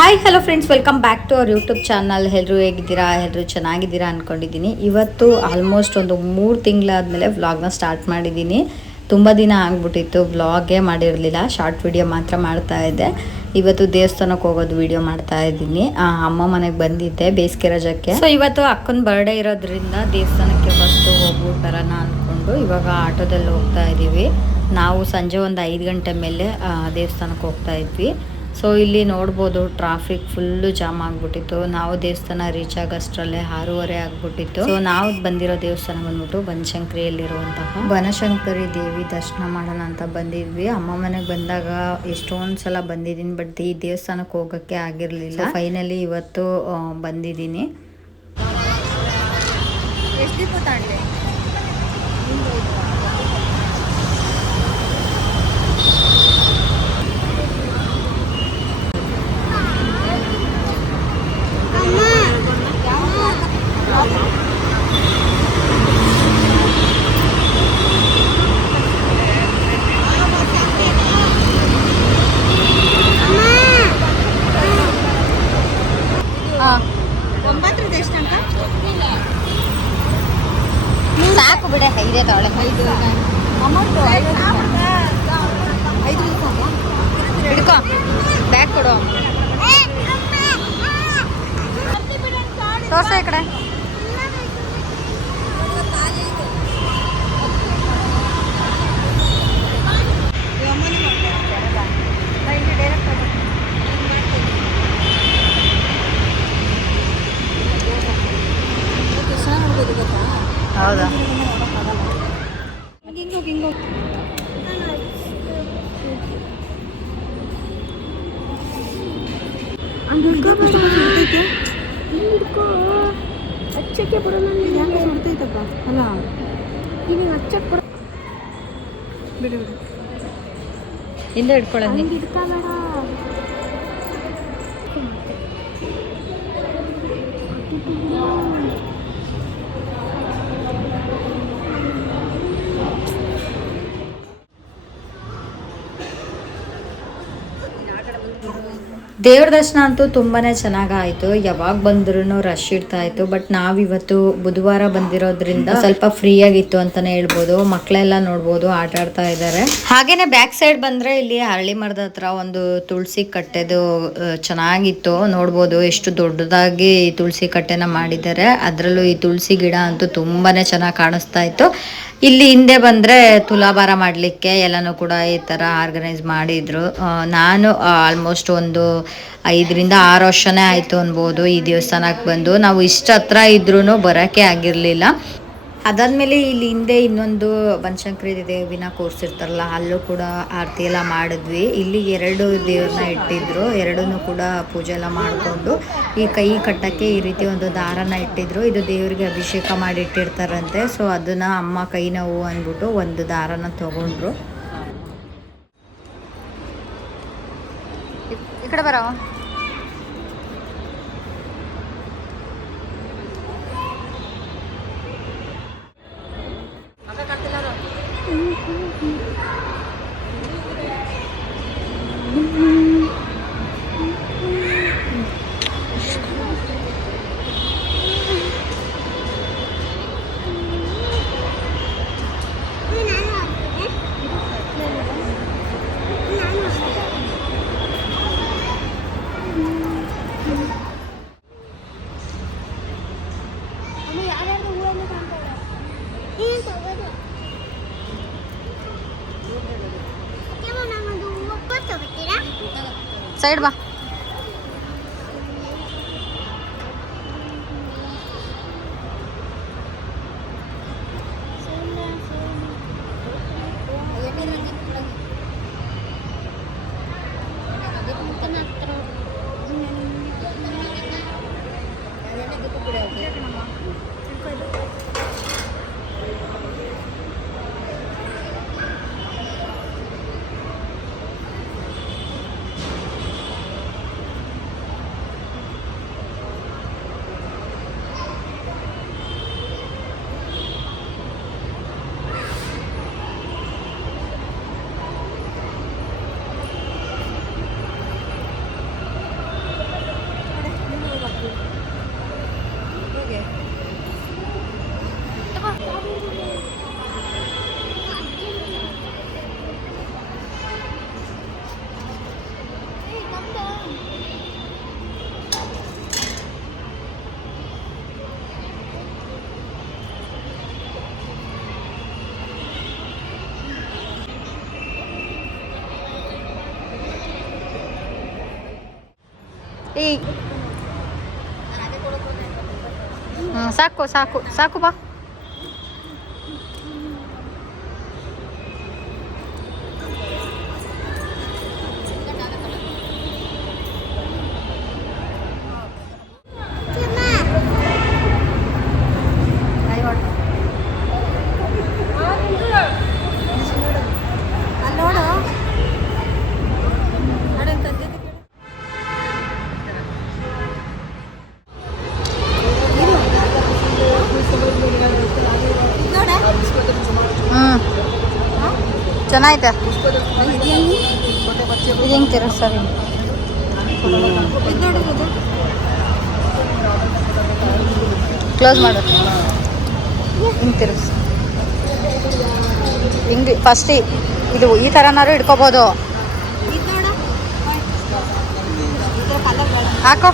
Hi hello friends, welcome back to our YouTube channel. ಎಲ್ಲರೂ ಹೇಗಿದ್ದೀರಾ? ಎಲ್ಲರೂ ಚೆನ್ನಾಗಿದ್ದೀರಾ ಅಂದ್ಕೊಂಡಿದ್ದೀನಿ. ಇವತ್ತು ಆಲ್ಮೋಸ್ಟ್ ಒಂದು 3 ತಿಂಗಳಾದಮೇಲೆ ವ್ಲಾಗ್ನ ಸ್ಟಾರ್ಟ್ ಮಾಡಿದ್ದೀನಿ. ತುಂಬ ದಿನ ಆಗ್ಬಿಟ್ಟಿತ್ತು, ವ್ಲಾಗೇ ಮಾಡಿರಲಿಲ್ಲ, ಶಾರ್ಟ್ ವಿಡಿಯೋ ಮಾತ್ರ ಮಾಡ್ತಾ ಇದ್ದೆ. ಇವತ್ತು ದೇವಸ್ಥಾನಕ್ಕೆ ಹೋಗೋದು ವಿಡಿಯೋ ಮಾಡ್ತಾ ಇದ್ದೀನಿ. ಅಮ್ಮ ಮನೆಗೆ ಬಂದಿದ್ದೆ ಬೇಸಿಗೆ ರಜಕ್ಕೆ. ಸೊ ಇವತ್ತು ಅಕ್ಕನ ಬರ್ಡೇ ಇರೋದ್ರಿಂದ ದೇವಸ್ಥಾನಕ್ಕೆ ಫಸ್ಟು ಹೋಗ್ಬಿಟ್ಟು ಬರೋಣ ಅಂದ್ಕೊಂಡು ಇವಾಗ ಆಟೋದಲ್ಲಿ ಹೋಗ್ತಾ ಇದ್ದೀವಿ. ನಾವು ಸಂಜೆ ಒಂದು 5 ಗಂಟೆ ಮೇಲೆ ದೇವಸ್ಥಾನಕ್ಕೆ ಹೋಗ್ತಾ ಇದ್ವಿ. ಸೊ ಇಲ್ಲಿ ನೋಡ್ಬೋದು ಟ್ರಾಫಿಕ್ ಫುಲ್ಲು ಜಾಮ್ ಆಗಿಬಿಟ್ಟಿತ್ತು. ನಾವು ದೇವಸ್ಥಾನ ರೀಚ್ ಆಗೋಷ್ಟರಲ್ಲೇ 6:30 ಆಗಿಬಿಟ್ಟಿತ್ತು. ಸೊ ನಾವು ಬಂದಿರೋ ದೇವಸ್ಥಾನ ಬಂದ್ಬಿಟ್ಟು ಬನಶಂಕರಿಯಲ್ಲಿರುವಂತಹ ಬನಶಂಕರಿ ದೇವಿ ದರ್ಶನ ಮಾಡೋಣ ಅಂತ ಬಂದಿದ್ವಿ. ಅಮ್ಮ ಮನೆಗೆ ಬಂದಾಗ ಎಷ್ಟೊಂದು ಸಲ ಬಂದಿದ್ದೀನಿ, ಬಟ್ ಈ ದೇವಸ್ಥಾನಕ್ಕೆ ಹೋಗೋಕ್ಕೆ ಆಗಿರಲಿಲ್ಲ. ಫೈನಲಿ ಇವತ್ತು ಬಂದಿದ್ದೀನಿ. ಸಾಕು ಬಿಡೆ, ಐದೇ ತಗೊಳ್ಳೆ. ಹಿಡ್ಕೊ, ಬ್ಯಾಗ್ ಕೊಡು. ತೋರ್ಸ ಈ ಕಡೆ. ಹೌದಾ? ಹಚ್ಚಕ್ಕೆ ಬರೋಲ್ಲ, ಸುಡ್ತೈತಪ್ಪ ಅಲ್ಲ, ಈಗ ಹಚ್ಚಕ್ಕೆ ಬರೋ ಬಿಡು ಬಿಡು, ಹಿಂದೆ ಹಿಡ್ಕೊಳ್ಳೋದು. ಹಿಡ್ಕೋಬೇಡ. ದೇವ್ರ ದರ್ಶನ ಅಂತೂ ತುಂಬಾ ಚೆನ್ನಾಗಾಯಿತು. ಯಾವಾಗ ಬಂದ್ರೂ ರಶ್ ಇರ್ತಾ ಇತ್ತು. ಬಟ್ ನಾವಿವತ್ತು ಬುಧವಾರ ಬಂದಿರೋದ್ರಿಂದ ಸ್ವಲ್ಪ ಫ್ರೀ ಆಗಿತ್ತು ಅಂತಾನೆ ಹೇಳ್ಬೋದು. ಮಕ್ಕಳೆಲ್ಲ ನೋಡ್ಬೋದು, ಆಟ ಆಡ್ತಾ ಇದ್ದಾರೆ. ಹಾಗೇನೆ ಬ್ಯಾಕ್ ಸೈಡ್ ಬಂದ್ರೆ ಇಲ್ಲಿ ಹರಳಿ ಮರದ ಹತ್ರ ಒಂದು ತುಳಸಿ ಕಟ್ಟೆದು ಚೆನ್ನಾಗಿತ್ತು. ನೋಡ್ಬೋದು ಎಷ್ಟು ದೊಡ್ಡದಾಗಿ ತುಳಸಿ ಕಟ್ಟೆನ ಮಾಡಿದ್ದಾರೆ. ಅದರಲ್ಲೂ ಈ ತುಳಸಿ ಗಿಡ ಅಂತೂ ತುಂಬಾನೇ ಚೆನ್ನಾಗಿ ಕಾಣಿಸ್ತಾ ಇತ್ತು. ಇಲ್ಲಿ ಹಿಂದೆ ಬಂದರೆ ತುಲಾಭಾರ ಮಾಡಲಿಕ್ಕೆ ಎಲ್ಲನೂ ಕೂಡ ಈ ಥರ ಆರ್ಗನೈಸ್ ಮಾಡಿದರು. ನಾನು ಆಲ್ಮೋಸ್ಟ್ ಒಂದು 5ರಿಂದ 6 ವರ್ಷನೇ ಆಯಿತು ಅನ್ಬೋದು ಈ ದೇವಸ್ಥಾನಕ್ಕೆ ಬಂದು. ನಾವು ಇಷ್ಟು ಹತ್ರ ಇದ್ರೂ ಬರೋಕ್ಕೆ ಆಗಿರಲಿಲ್ಲ. ಅದಾದಮೇಲೆ ಇಲ್ಲಿ ಹಿಂದೆ ಇನ್ನೊಂದು ಬನಶಂಕರಿ ದೇವಿನ ಕೂರಿಸಿರ್ತಾರಲ್ಲ, ಅಲ್ಲೂ ಕೂಡ ಆರತಿ ಎಲ್ಲ ಮಾಡಿದ್ವಿ. ಇಲ್ಲಿ 2 ದೇವ್ರನ್ನ ಇಟ್ಟಿದ್ರು. ಎರಡನ್ನೂ ಕೂಡ ಪೂಜೆ ಎಲ್ಲ ಮಾಡಿಕೊಂಡು ಈ ಕೈ ಕಟ್ಟಕ್ಕೆ ಈ ರೀತಿ ಒಂದು ದಾರನ ಇಟ್ಟಿದ್ರು. ಇದು ದೇವರಿಗೆ ಅಭಿಷೇಕ ಮಾಡಿ ಇಟ್ಟಿರ್ತಾರಂತೆ. ಸೊ ಅದನ್ನ ಅಮ್ಮ ಕೈ ನೋವು ಅಂದ್ಬಿಟ್ಟು ಒಂದು ದಾರನ ತಗೊಂಡ್ರು. ಈ ಕಡೆ ಬರೋ. ಸೈಡ್ ಬಾ. ಈ ಸಾಕು ಸಾಕು ಸಾಕು ಬಾ. ಚೆನ್ನಾಗಿದೆ. ಇದು ಹೆಂಗೆ ತಿರುಗಿ ಸರ್? ಕ್ಲೋಸ್ ಮಾಡು. ಹಿಂಗೆ ತಿರುಗಿಸಿ. ಹಿಂಗೆ ಫಸ್ಟ್ ಇದು ಈ ಥರನಾರು ಇಟ್ಕೋಬೋದು. ಹಾಕೋ.